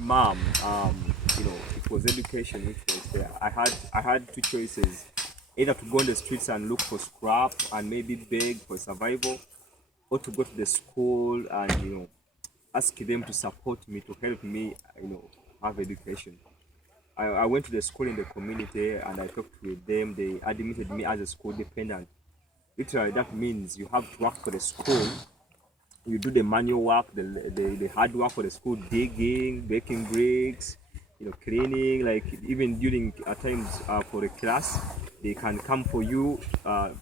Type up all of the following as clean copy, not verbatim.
mom, it was education which was there. I had two choices, either to go on the streets and look for scrap and maybe beg for survival, or to go to the school and ask them to support me, to help me, have education. I went to the school in the community and I talked with them. They admitted me as a school dependent. Literally, that means you have to work for the school. You do the manual work, the hard work for the school, digging, baking bricks, cleaning. Like even during at times for the class, they can come for you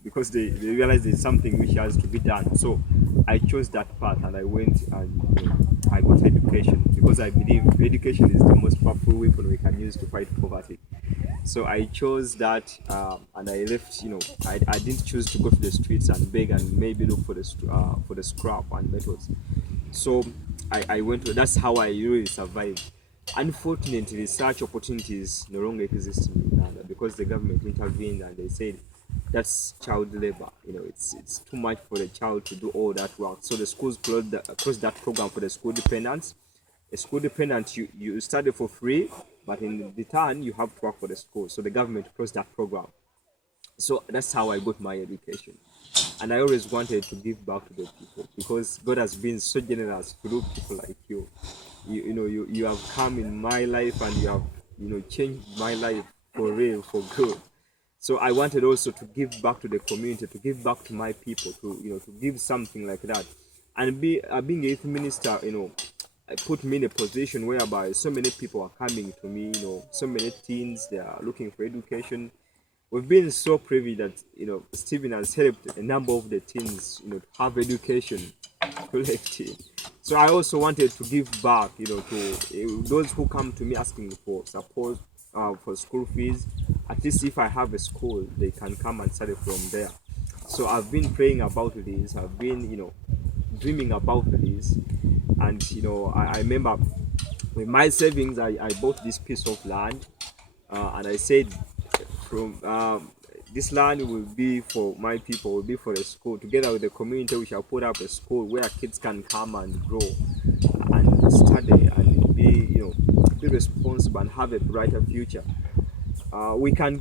because they realize there's something which has to be done. So I chose that path and I went and I got education because I believe education is the most powerful weapon we can use to fight poverty. So I chose that, and I left. I didn't choose to go to the streets and beg and maybe look for for the scrap and metals. So I went to. That's how I really survived. Unfortunately, such opportunities no longer exist in Uganda because the government intervened and they said that's child labor. It's too much for the child to do all that work. So the schools closed that program for the school dependents. A school dependent, you study for free, but in return you have to work for the school. So the government closed that program. So that's how I got my education. And I always wanted to give back to the people because God has been so generous through people like you. You have come in my life and you have changed my life for real, for good. So I wanted also to give back to the community, to give back to my people, to give something like that. And being a youth minister, I put me in a position whereby so many people are coming to me, so many teens, they are looking for education. We've been so privileged that, Stephen has helped a number of the teens, to have education collectively. So I also wanted to give back, to those who come to me asking for support for school fees. At least if I have a school, they can come and study from there. So I've been praying about this. I've been, dreaming about this, and I remember with my savings, I bought this piece of land, and I said, from this land will be for my people, will be for the school. Together with the community, we shall put up a school where kids can come and grow and study and be responsible and have a brighter future. We can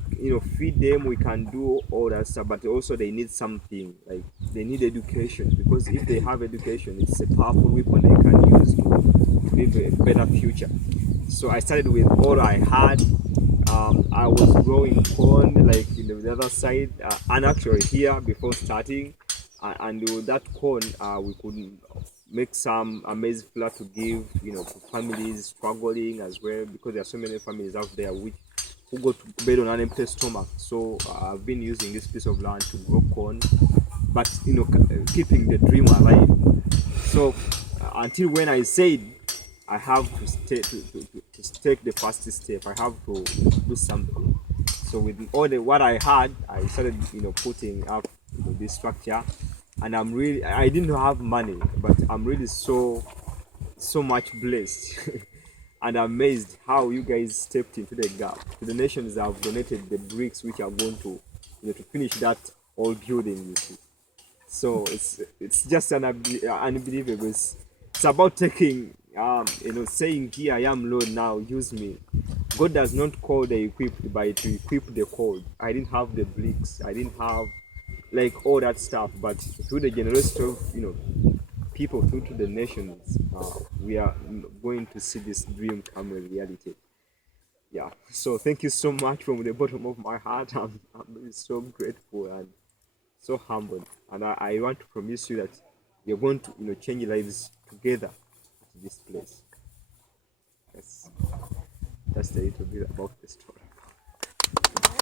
feed them, we can do all that stuff, but also they need something, like they need education, because if they have education, it's a powerful weapon they can use to live a better future. So I started with all I had. I was growing corn like the other side, and actually here before starting, and with that corn we could make some maize flour to give to families struggling as well, because there are so many families out there which who go to bed on an empty stomach. So I've been using this piece of land to grow corn, but keeping the dream alive. So until when I said I have to take the first step, I have to do something. So with all what I had, I started putting up this structure, and I didn't have money, but I'm really so much blessed and amazed how you guys stepped into the gap. To the nations that have donated the bricks which are going to to finish that old building, you see. So it's just unbelievable. It's about taking saying, here I am, Lord, now use me. God does not call the equipped, but to equip the called. I didn't have the bricks, I didn't have like all that stuff, but through the generosity of people, through to the nations, we are going to see this dream come a reality. Yeah. So thank you so much from the bottom of my heart. I'm really so grateful and so humbled, and I want to promise you that we are going to change lives together at this place. Yes, that's the little bit about the story.